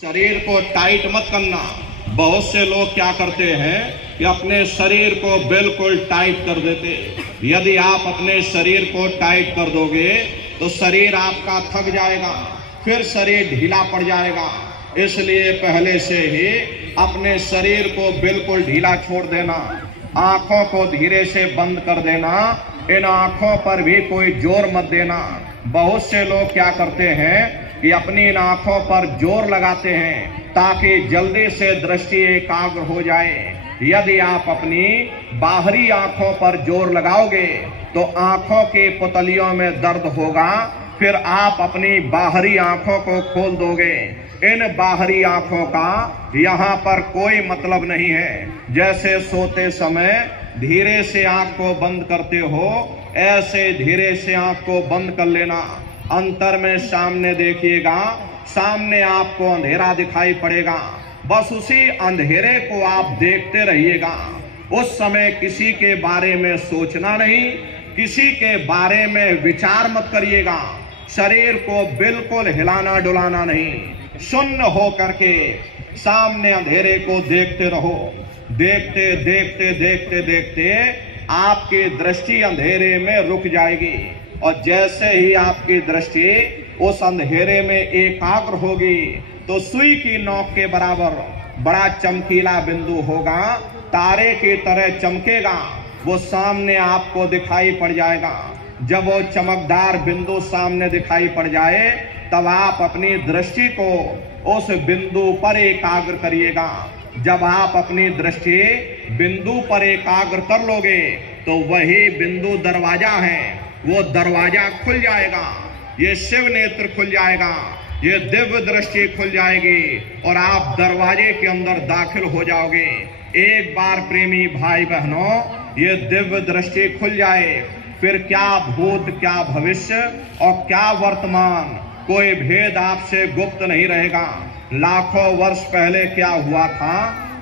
शरीर को टाइट मत करना। बहुत से लोग क्या करते हैं कि अपने शरीर को बिल्कुल टाइट कर देते। यदि आप अपने शरीर को टाइट कर दोगे तो शरीर आपका थक जाएगा, फिर शरीर ढीला पड़ जाएगा। इसलिए पहले से ही अपने शरीर को बिल्कुल ढीला छोड़ देना, आंखों को धीरे से बंद कर देना, इन आंखों पर भी कोई जोर मत देना। बहुत से लोग क्या करते हैं कि अपनी इन आंखों पर जोर लगाते हैं ताकि जल्दी से दृष्टि एकाग्र हो जाए। यदि आप अपनी बाहरी आंखों पर जोर लगाओगे तो आंखों की पुतलियों में दर्द होगा, फिर आप अपनी बाहरी आंखों को खोल दोगे। इन बाहरी आंखों का यहाँ पर कोई मतलब नहीं है। जैसे सोते समय धीरे से आंख को बंद करते हो, ऐसे धीरे से आंख को बंद कर लेना। अंतर में सामने देखिएगा, सामने आपको अंधेरा दिखाई पड़ेगा, बस उसी अंधेरे को आप देखते रहिएगा। उस समय किसी के बारे में सोचना नहीं, किसी के बारे में विचार मत करिएगा। शरीर को बिल्कुल हिलाना डुलाना नहीं, शून्य हो करके सामने अंधेरे को देखते रहो। देखते देखते देखते देखते आपकी दृष्टि अंधेरे में रुक जाएगी, और जैसे ही आपकी दृष्टि उस अंधेरे में एकाग्र होगी तो सुई की नोक के बराबर बड़ा चमकीला बिंदु होगा, तारे की तरह चमकेगा, वो सामने आपको दिखाई पड़ जाएगा। जब वो चमकदार बिंदु सामने दिखाई पड़ जाए तब आप अपनी दृष्टि को उस बिंदु पर एकाग्र करिएगा। जब आप अपनी दृष्टि बिंदु पर एकाग्र कर लोगे तो वही बिंदु दरवाजा है, वो दरवाजा खुल जाएगा, ये शिव नेत्र खुल जाएगा, ये दिव्य दृष्टि खुल जाएगी और आप दरवाजे के अंदर दाखिल हो जाओगे। एक बार प्रेमी भाई बहनों ये दिव्य दृष्टि खुल जाए, फिर क्या भूत, क्या भविष्य और क्या वर्तमान, कोई भेद आपसे गुप्त नहीं रहेगा। लाखों वर्ष पहले क्या हुआ था,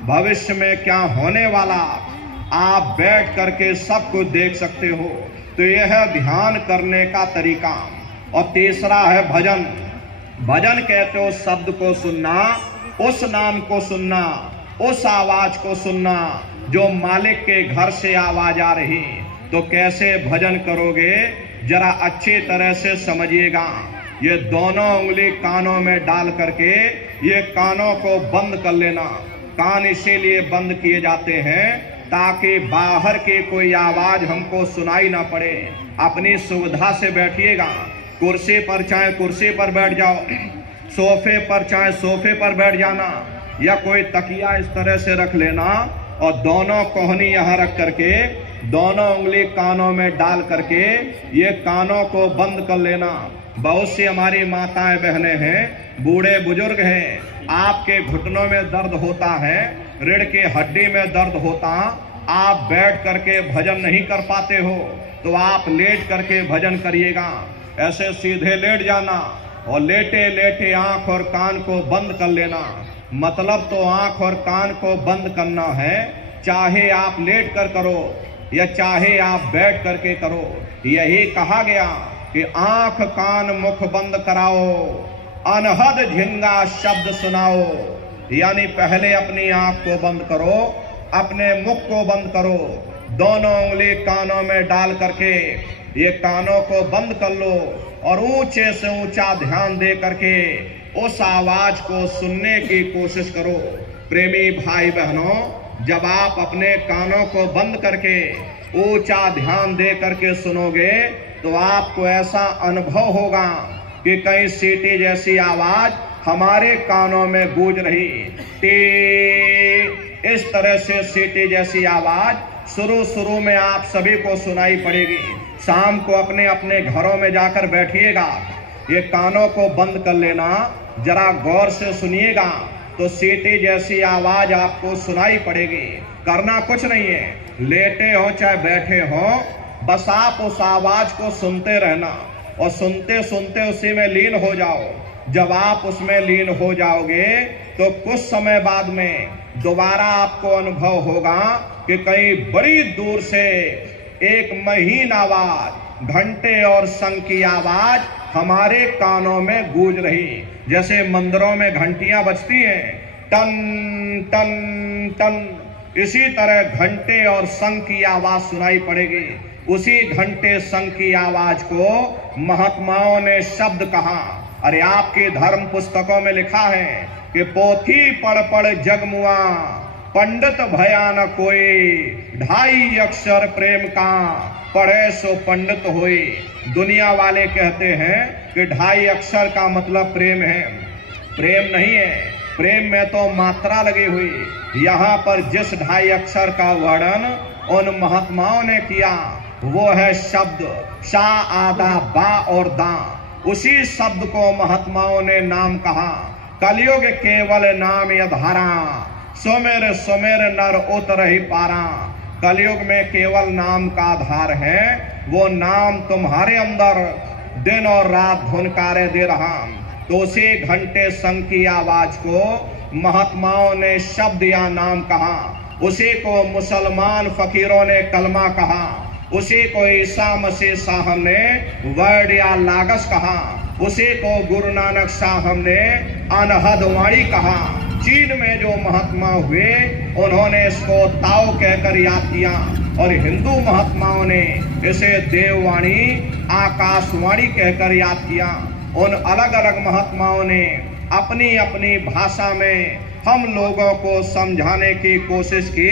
भविष्य में क्या होने वाला, आप बैठ करके सब कुछ देख सकते हो। तो यह है ध्यान करने का तरीका। और तीसरा है भजन। भजन कहते हो शब्द को सुनना, उस नाम को सुनना, उस आवाज को सुनना जो मालिक के घर से आवाज आ रही। तो कैसे भजन करोगे जरा अच्छी तरह से समझिएगा। ये दोनों उंगली कानों में डाल करके ये कानों को बंद कर लेना। कान इसीलिए बंद किए जाते हैं ताकि बाहर की कोई आवाज हमको सुनाई ना पड़े। अपनी सुविधा से बैठिएगा, कुर्सी पर चाहे कुर्सी पर बैठ जाओ, सोफे पर चाहे सोफे पर बैठ जाना, या कोई तकिया इस तरह से रख लेना और दोनों कोहनी यहाँ रख करके दोनों उंगली कानों में डाल करके ये कानों को बंद कर लेना। बहुत सी हमारी माताएं बहनें हैं, बूढ़े बुजुर्ग हैं, आपके घुटनों में दर्द होता है, रीढ़ की हड्डी में दर्द होता, आप बैठ करके भजन नहीं कर पाते हो तो आप लेट करके भजन करिएगा। ऐसे सीधे लेट जाना और लेटे लेटे आंख और कान को बंद कर लेना। मतलब तो आंख और कान को बंद करना है, चाहे आप लेट कर करो या चाहे आप बैठ करके करो। यही कहा गया कि आंख कान मुख बंद कराओ, अनहद झिंगा शब्द सुनाओ। यानी पहले अपनी आंख को बंद करो, अपने मुख को बंद करो, दोनों उंगली कानों में डाल करके ये कानों को बंद कर लो और ऊंचे से ऊंचा ध्यान दे करके उस आवाज को सुनने की कोशिश करो। प्रेमी भाई बहनों, जब आप अपने कानों को बंद करके ऊंचा ध्यान दे करके सुनोगे तो आपको ऐसा अनुभव होगा कि कहीं सीटी जैसी आवाज हमारे कानों में गूंज रही। टी, इस तरह से सीटी जैसी आवाज शुरू में आप सभी को सुनाई पड़ेगी। शाम को अपने अपने घरों में जाकर बैठिएगा, ये कानों को बंद कर लेना, जरा गौर से सुनिएगा तो सीटी जैसी आवाज आपको सुनाई पड़ेगी। करना कुछ नहीं है, लेटे हो चाहे बैठे हो, बस आप उस आवाज को सुनते रहना और सुनते सुनते उसी में लीन हो जाओ। जब आप उसमें लीन हो जाओगे तो कुछ समय बाद में दोबारा आपको अनुभव होगा कि कहीं बड़ी दूर से एक महीन आवाज, घंटे और शंख की आवाज हमारे कानों में गूंज रही। जैसे मंदिरों में घंटियां बजती हैं, टन टन टन, इसी तरह घंटे और शंख की आवाज सुनाई पड़ेगी। उसी घंटे शंख की आवाज को महात्माओं ने शब्द कहा। अरे आपके धर्म पुस्तकों में लिखा है कि पोथी पढ़ पढ़ जगमुआ, पंडित भया न कोई, 2.5 अक्षर प्रेम का, पढ़े सो पंडित होई। दुनिया वाले कहते हैं कि 2.5 अक्षर का मतलब प्रेम है। प्रेम नहीं है, प्रेम में तो मात्रा लगी हुई। यहाँ पर जिस 2.5 अक्षर का वर्णन उन महात्माओं ने किया वो है शब्द शा, आदा, बा और दा। उसी शब्द को महात्माओं ने नाम कहा। कलयुग केवल नाम यधारा, सुमेर सुमेर नर उतरहि पारा। कलयुग में केवल नाम का आधार है। वो नाम तुम्हारे अंदर दिन और रात धुनकारे दे रहा। तो उसी घंटे शंख की आवाज को महात्माओं ने शब्द या नाम कहा। उसी को मुसलमान फकीरों ने कलमा कहा। उसी को ईसा मसीह साहब ने वर्ड या लागस कहा। उसी को गुरु नानक साहब ने अनहद वाणी कहा। चीन में जो महात्मा हुए उन्होंने इसको ताओ कहकर याद किया और हिंदू महात्माओं ने इसे देववाणी, आकाशवाणी कहकर याद किया। उन अलग अलग महात्माओं ने अपनी अपनी भाषा में हम लोगों को समझाने की कोशिश की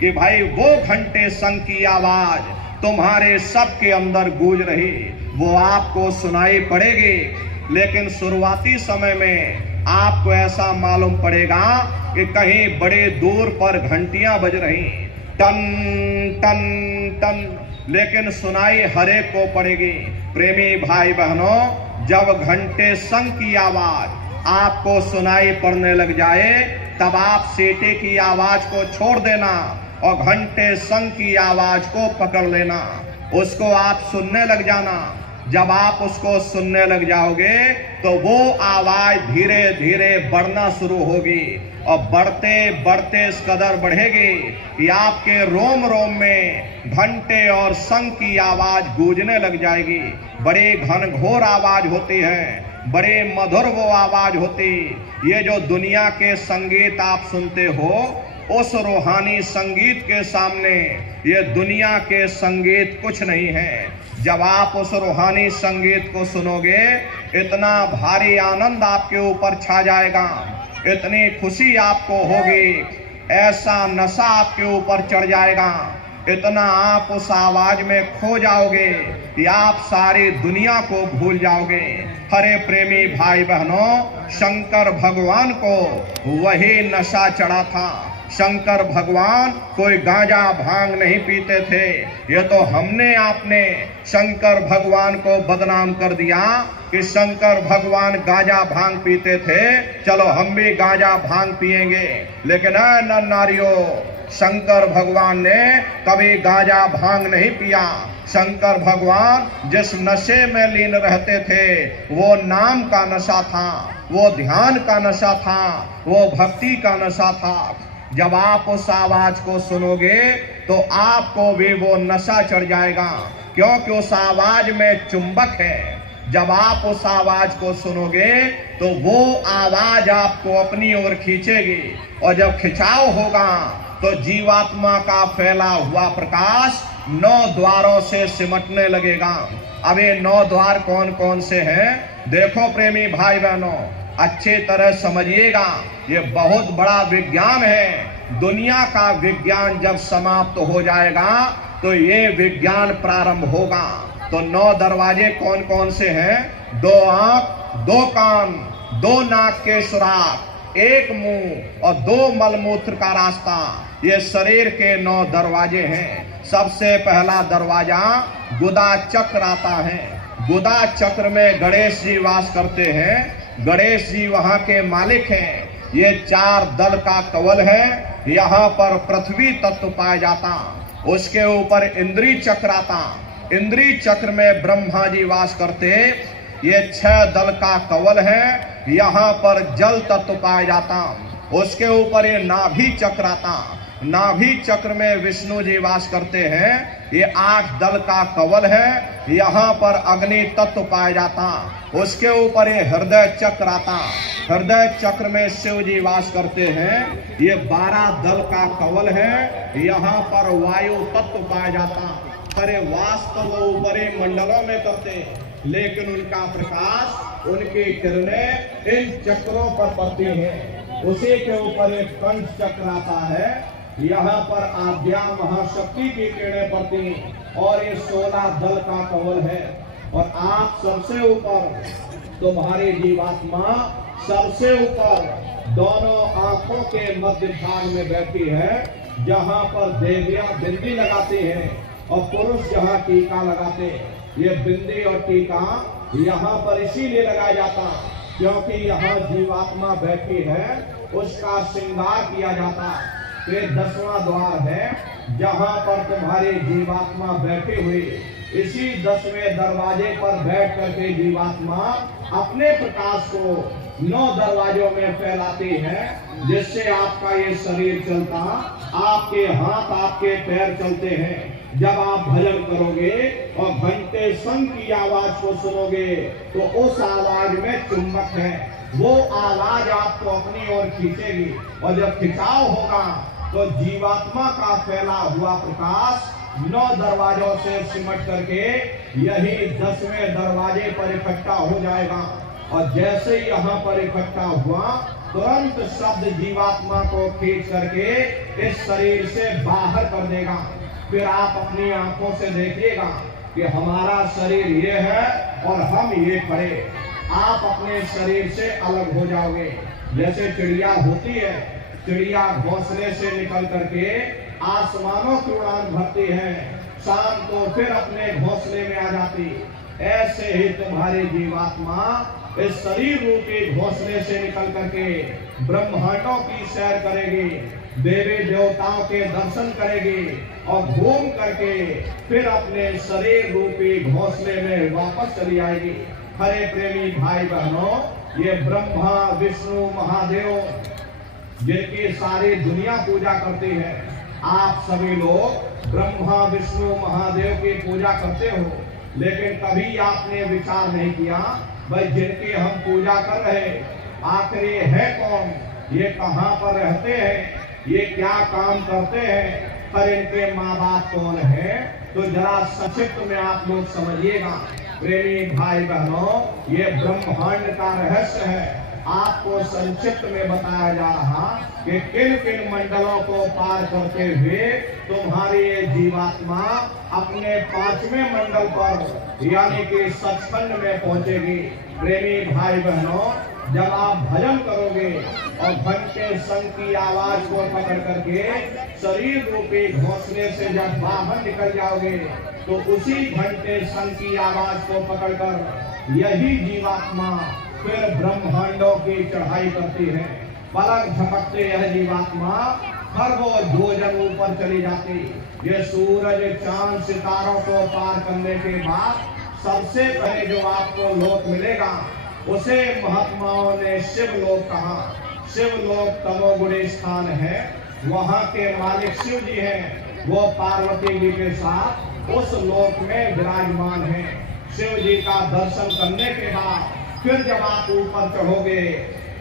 कि भाई वो घंटे शंख की आवाज तुम्हारे सबके अंदर गूंज रही, वो आपको सुनाई पड़ेगी। लेकिन शुरुआती समय में आपको ऐसा मालूम पड़ेगा कि कहीं बड़े दूर पर घंटियां बज रही, टन टन टन, लेकिन सुनाई हरेक को पड़ेगी। प्रेमी भाई बहनों, जब घंटे शंख की आवाज आपको सुनाई पड़ने लग जाए तब आप सीटी की आवाज को छोड़ देना और घंटे शंख की आवाज को पकड़ लेना। उसको आप सुनने लग जाना। जब आप उसको सुनने लग जाओगे तो वो आवाज धीरे धीरे बढ़ना शुरू होगी और बढ़ते बढ़ते इस कदर बढ़ेगी कि आपके रोम रोम में घंटे और शंख की आवाज गूंजने लग जाएगी। बड़ी घनघोर आवाज होती है, बड़े मधुर वो आवाज होती। ये जो दुनिया के संगीत आप सुनते हो, उस रूहानी संगीत के सामने ये दुनिया के संगीत कुछ नहीं है। जब आप उस रूहानी संगीत को सुनोगे, इतना भारी आनंद आपके ऊपर छा जाएगा, इतनी खुशी आपको होगी, ऐसा नशा आपके ऊपर चढ़ जाएगा, इतना आप उस आवाज में खो जाओगे कि आप सारी दुनिया को भूल जाओगे। हरे प्रेमी भाई बहनों, शंकर भगवान को वही नशा चढ़ा था। शंकर भगवान कोई गांजा भांग नहीं पीते थे। ये तो हमने आपने शंकर भगवान को बदनाम कर दिया कि शंकर भगवान गांजा भांग पीते थे, चलो हम भी गांजा भांग पिएंगे। लेकिन नर नारियों, शंकर भगवान ने कभी गांजा भांग नहीं पिया। शंकर भगवान जिस नशे में लीन रहते थे वो नाम का नशा था, वो ध्यान का नशा था, वो भक्ति का नशा था। जब आप उस आवाज को सुनोगे तो आपको भी वो नशा चढ़ जाएगा, क्योंकि उस आवाज में चुंबक है। जब आप उस आवाज को सुनोगे तो वो आवाज आपको अपनी ओर खींचेगी और जब खिंचाव होगा तो जीवात्मा का फैला हुआ प्रकाश 9 द्वारों से सिमटने लगेगा। अब ये 9 द्वार कौन कौन से हैं? देखो प्रेमी भाई बहनों, अच्छी तरह समझिएगा, ये बहुत बड़ा विज्ञान है। दुनिया का विज्ञान जब समाप्त हो जाएगा तो ये विज्ञान प्रारंभ होगा। तो 9 दरवाजे कौन कौन से हैं? 2 आंख, 2 कान, 2 नाक के सुराख, 1 मुंह और 2 मलमूत्र का रास्ता, ये शरीर के 9 दरवाजे हैं। सबसे पहला दरवाजा गुदा चक्र आता है। गुदा चक्र में गणेश जी वास करते हैं। गणेश जी वहां के मालिक हैं। ये 4 दल का कवल है। यहाँ पर पृथ्वी तत्व पाया जाता, उसके ऊपर इंद्री चक्र आता। इंद्री चक्र में ब्रह्मा जी वास करते। ये 6 दल का कवल है। यहाँ पर जल तत्व पाया जाता, उसके ऊपर ये नाभि चक्र आता। नाभि चक्र में विष्णु जी वास करते हैं। ये 8 दल का कवल है। यहाँ पर अग्नि तत्व पाया जाता। उसके ऊपर ये हृदय चक्र आता। हृदय चक्र में शिव जी वास करते हैं। ये 12 दल का कवल है। यहाँ पर वायु तत्व पाया जाता। अरे वास्तव वो ऊपरी मंडलों में करते, लेकिन उनका प्रकाश, उनकी किरणें इन चक्रों पर पड़ती हैं। उसी के ऊपर एक कंठ चक्र आता है। यहाँ पर आद्या महाशक्ति की किरणें पड़ती हैं और ये 16 दल का कवल है। और आप सबसे ऊपर, तुम्हारी जीवात्मा सबसे ऊपर दोनों आंखों के मध्य भाग में बैठी है, जहाँ पर देवियां बिंदी लगाती हैं और पुरुष जहाँ टीका लगाते हैं। ये बिंदी और टीका यहाँ पर इसीलिए लगाया जाता क्योंकि यहाँ जीवात्मा बैठी है, उसका श्रृंगार किया जाता। ये 10वां द्वार है जहाँ पर तुम्हारी जीवात्मा बैठी हुई। इसी 10वें दरवाजे पर बैठ करके जीवात्मा अपने प्रकाश को 9 दरवाजों में फैलाती है, जिससे आपका ये शरीर चलता, आपके हाथ आपके पैर चलते हैं। जब आप भजन करोगे और घंटे शंख की आवाज को सुनोगे तो उस आवाज में चुंबक है, वो आवाज आपको अपनी ओर खींचेगी। और जब खिंचाव होगा तो जीवात्मा का फैला हुआ प्रकाश 9 दरवाजों से सिमट करके यही 10वें दरवाजे पर इकट्ठा हो जाएगा। और जैसे ही यहाँ पर इकट्ठा हुआ, तुरंत शब्द जीवात्मा को खींच करके इस शरीर से बाहर कर देगा। फिर आप अपनी आंखों से देखिएगा कि हमारा शरीर ये है और हम ये खड़े। आप अपने शरीर से अलग हो जाओगे। जैसे चिड़िया होती है, चिड़िया घोंसले से निकल करके आसमानों की उड़ान भरती है, शाम को फिर अपने घोंसले में आ जाती। ऐसे ही तुम्हारी जीवात्मा इस शरीर रूपी घोंसले से निकल करके ब्रह्मांडों की सैर करेगी, देवी देवताओं के दर्शन करेगी और घूम करके फिर अपने शरीर रूपी घोंसले में वापस चली आएगी। हरे प्रेमी भाई बहनों, ये ब्रह्मा विष्णु महादेव जिनकी सारी दुनिया पूजा करती है, आप सभी लोग ब्रह्मा विष्णु महादेव की पूजा करते हो, लेकिन कभी आपने विचार नहीं किया भाई जिनकी हम पूजा कर रहे आखिर ये है कौन, ये कहाँ पर रहते हैं, ये क्या काम करते हैं, पर इनके माँ बाप कौन है। तो जरा संक्षिप्त में आप लोग समझिएगा। प्रेमी भाई बहनों, ये ब्रह्मांड का रहस्य है। आपको संक्षिप्त में बताया जा रहा कि किन किन मंडलों को पार करते हुए तुम्हारी ये जीवात्मा अपने 5वें मंडल पर यानी कि सचखंड में पहुंचेगी। प्रेमी भाई बहनों, जब आप भजन करोगे और घंटे शंख की आवाज को पकड़ करके शरीर रूपी घोंसले से जब बाहर निकल जाओगे तो उसी घंटे शंख की आवाज को पकड़कर यही जीवात्मा फिर ब्रह्मांडों की चढ़ाई करती है। पलक झपकते यह जीवात्मा खरबों योजन ऊपर चली जाती। ये सूरज चांद सितारों को पार करने के बाद सबसे पहले जो आपको लोक मिलेगा उसे महात्माओं ने शिव लोक कहा। शिव लोक तमोगुणी स्थान है, वहाँ के मालिक शिव जी हैं, वो पार्वती जी के साथ उस लोक में विराजमान हैं। शिव जी का दर्शन करने के बाद फिर जब आप ऊपर चढ़ोगे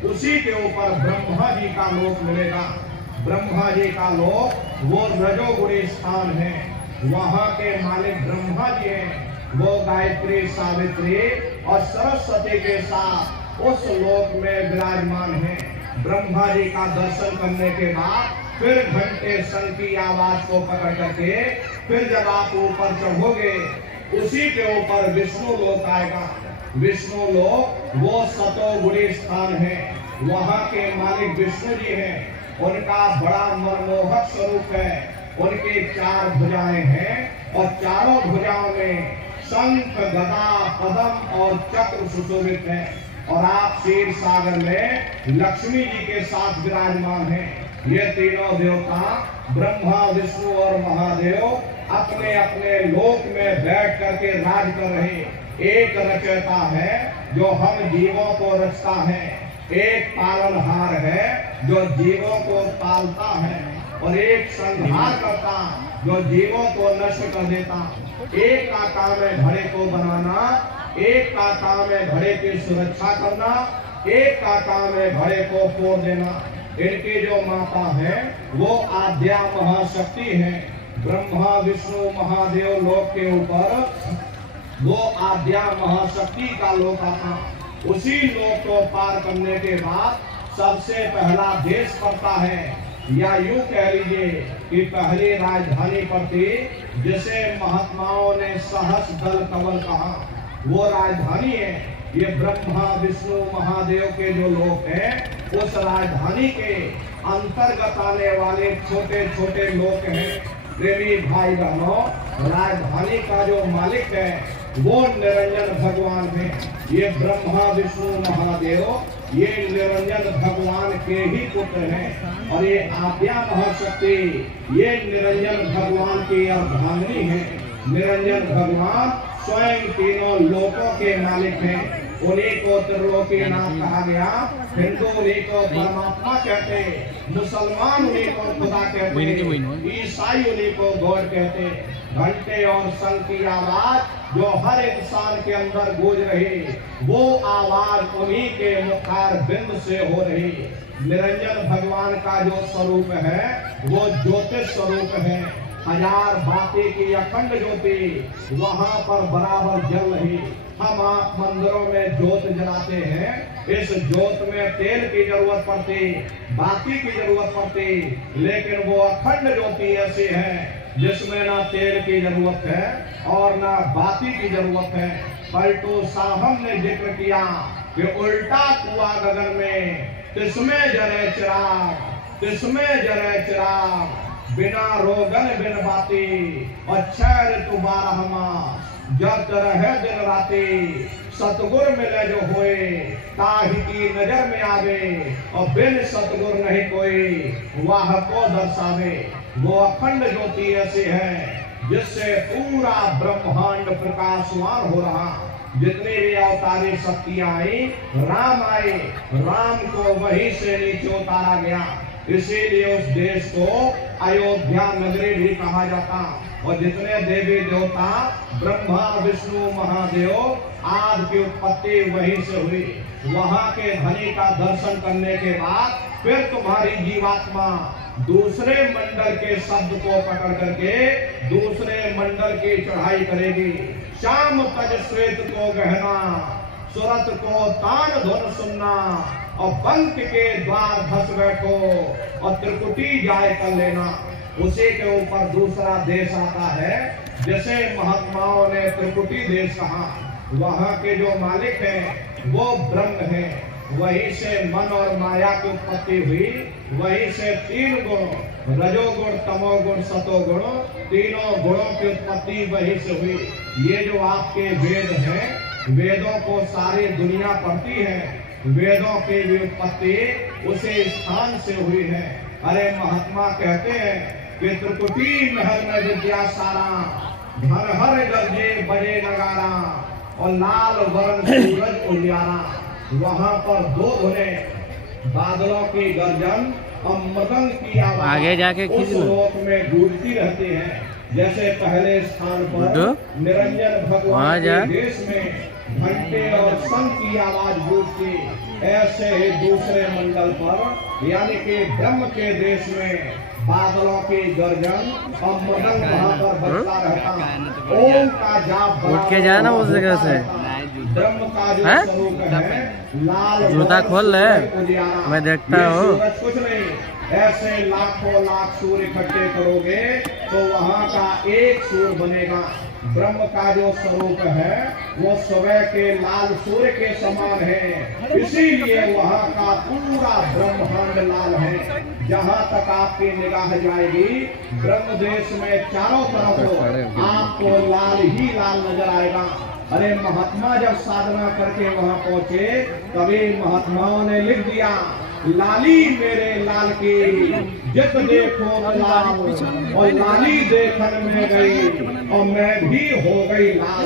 उसी के ऊपर ब्रह्मा जी का लोक मिलेगा। ब्रह्मा जी का लोक वो रजोगुणी स्थान है, वहाँ के मालिक ब्रह्मा जी हैं। वो गायत्री सावित्री और सरस्वती के साथ उस लोक में विराजमान हैं। ब्रह्मा जी का दर्शन करने के बाद फिर घंटे शंख की आवाज को पकड़ करके फिर जब आप ऊपर चढ़ोगे उसी के ऊपर विष्णु लोक आएगा। विष्णु लोक वो सतोगुणी स्थान है, वहाँ के मालिक विष्णु जी हैं। उनका बड़ा मनमोहक स्वरूप है, उनकी 4 भुजाएं हैं और चारों भुजाओं में शंख गदा पद्म और चक्र सुशोभित है। और आप क्षीर सागर में लक्ष्मी जी के साथ विराजमान हैं। ये तीनों देवता ब्रह्मा विष्णु और महादेव अपने अपने लोक में बैठ करके राज कर रहे। एक रचयिता है जो हम जीवों को रचता है, एक पालनहार है जो जीवों को पालता है, और एक संहार करता जो जीवों को नष्ट कर देता। एक का काम है घड़े को बनाना, एक का काम है घड़े की सुरक्षा करना, एक का काम है घड़े को फोड़ देना। इनकी जो माता है वो आद्या महाशक्ति है। ब्रह्मा विष्णु महादेव लोक के ऊपर वो आद्या महाशक्ति का लोक आता। उसी लोक को पार करने के बाद सबसे पहला देश पड़ता है, या यूं कह लीजिए कि पहली राजधानी पड़ती जिसे महात्माओं ने सहस दल कमल कहा, वो राजधानी है। ये ब्रह्मा विष्णु महादेव के जो लोक हैं उस राजधानी के अंतर्गत आने वाले छोटे छोटे लोक हैं। प्रेमी भाई बहनों, राजधानी का जो मालिक है वो निरंजन भगवान है। ये ब्रह्मा विष्णु महादेव ये निरंजन भगवान के ही पुत्र हैं, और ये आद्या महाशक्ति ये निरंजन भगवान की अर्धांगिनी है। निरंजन भगवान स्वयं तीनों लोकों के मालिक हैं। उन्हीं को त्रिलोकीनाथ कहा गया। हिंदू उन्हीं को परमात्मा कहते, मुसलमान उन्हीं को खुदा कहते, ईसाई उन्हीं को गॉड कहते। घंटे और शंख की आवाज जो हर इंसान के अंदर गूंज रही, वो आवाज उन्हीं के मुखार बिंद से हो रही। निरंजन भगवान का जो स्वरूप है वो ज्योतिष स्वरूप है। हजार बाती की अखंड ज्योति वहां पर बराबर जल रही। हम आप मंदिरों में ज्योत जलाते हैं, इस ज्योत में तेल की जरूरत पड़ती, बाती की जरूरत पड़ती, लेकिन वो अखंड ज्योति ऐसी है जिसमें ना तेल की जरूरत है और ना बाती की जरूरत है। पलटू साहब ने जिक्र किया कि उल्टा कुआं गगन में तिसमें जरे चिराग, तिसमें जरे चिराग, बिना रोगन बिन बाती, और छह ऋतु 12 मास जब रहे दिन राती। सतगुर मिले जो होए ताहि की नजर में आवे, और बिन सतगुर नहीं कोई वाह को दर्शावे। वो अखंड ज्योति ऐसी है जिससे पूरा ब्रह्मांड प्रकाशवान हो रहा। जितनी भी अवतारी शक्तियां आई, राम आए, राम को वहीं से नीचे उतारा गया। इसीलिए उस देश को अयोध्या नगरी भी कहा जाता। और जितने देवी देवता ब्रह्मा विष्णु महादेव आदि की उत्पत्ति वहीं से हुई। वहां के धनी का दर्शन करने के बाद फिर तुम्हारी जीवात्मा दूसरे मंडल के शब्द को पकड़ करके दूसरे मंडल की चढ़ाई करेगी। शाम तज श्वेत को गहना, सुरत को तान धुन सुनना, और बंक के द्वार धस बैठो, और त्रिकुटी जाए कर लेना। उसी के ऊपर दूसरा देश आता है जिसे महात्माओं ने त्रिकुटी देश कहा। वहां के जो मालिक हैं वो ब्रह्म है। वहीं से मन और माया की उत्पत्ति हुई। वहीं से तीन गुण, रजोगुण तमोगुण सतोगुण, तीनों गुणों की उत्पत्ति वहीं से हुई। ये जो आपके वेद हैं, वेदों को सारी दुनिया पढ़ती है। वेदों की भी उत्पत्ति उसी स्थान से हुई है। अरे महात्मा कहते हैं कि त्रिकुटी महल में विद्या सारा, हर हर गरजे बजे नगारा, और लाल वर्ण सूरज उजियारा। वहां पर दो धुने, बादलों की गर्जन और मृदंग की आवाज आगे जाके उस लोक में गूंजती रहती है। जैसे पहले स्थान पर निरंजन भगवान के देश में घंटे और शंख की आवाज गूंजती, ऐसे ही दूसरे मंडल पर यानी कि ब्रह्म के देश में बादलों की गर्जन और मृदंग वहां पर बजता रहता। ओम का जाप उठ के जाना उस जगह से। ब्रह्म का जो स्वरूप है लाल, जूता खोल ले, मैं देखता हूँ। कुछ नहीं, ऐसे लाखों लाख सूर्य इकट्ठे करोगे तो वहां का एक सूर्य बनेगा। ब्रह्म का जो स्वरूप है वो सुबह के लाल सूर्य के समान है। इसीलिए वहां का पूरा ब्रह्मांड लाल है। जहां तक आपकी निगाह जाएगी ब्रह्म देश में चारों तरफ आपको लाल ही लाल नजर आएगा। अरे महात्मा जब साधना करके वहां पहुंचे तभी महात्माओं ने लिख दिया, लाली मेरे लाल की जित देखो लाल, और लाली देखन में गई और मैं भी हो गई लाल।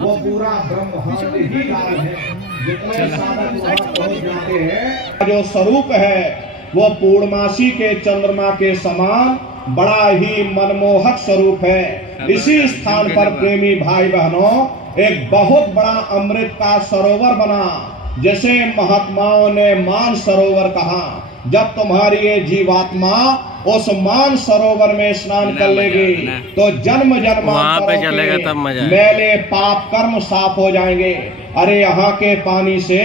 वो पूरा ब्रह्मांड ही लाल है। जितने साधक वहां पहुंच जाते हैं जो स्वरूप है वो पूर्णमासी के चंद्रमा के समान बड़ा ही मनमोहक स्वरूप है। इसी स्थान पर प्रेमी भाई बहनों एक बहुत बड़ा अमृत का सरोवर बना, जैसे महात्माओं ने मान सरोवर कहा। जब तुम्हारी ये जीवात्मा उस मान सरोवर में स्नान कर लेगी तो जन्म जन्मांतरों के मैले पाप कर्म साफ हो जाएंगे। अरे यहाँ के पानी से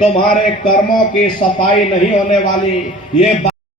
तुम्हारे कर्मों की सफाई नहीं होने वाली, ये